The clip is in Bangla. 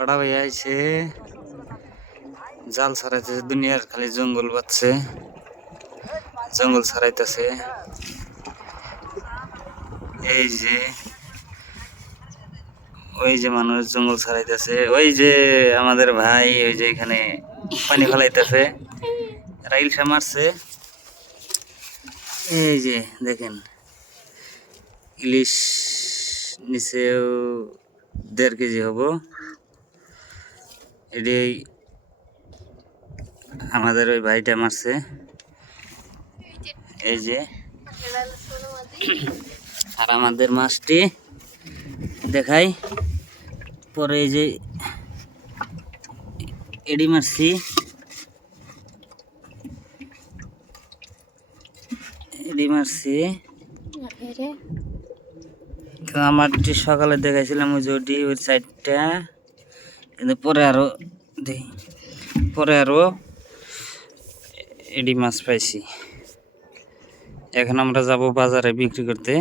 বড় ভাইয়া আইছে জাল ছাড়াইতেছে, দুনিয়ার খালি জঙ্গল বাচ্ছে, জঙ্গল ছাড়াইতেছে। এই যে ওই যে মানুষ জঙ্গল ছাড়াইতেছে, ওই যে আমাদের ভাই ওই যে এখানে পানি ফেলাইতেছে, রাইলসা মারছে। এই যে দেখেন ইলিশ নিচেও 1.5 কেজি হবো। এটি আমাদের ওই ভাইটা মারছে। এই যে আর আমাদের মাছটি দেখাই পরে, এই যে এডি মারছি, আমারটি সকালে দেখাইছিলাম ওই যে ওই সাইডটা, কিন্তু পরে আরো এডি মাছ পাইছি। এখন আমরা যাব বাজারে বিক্রি করতে।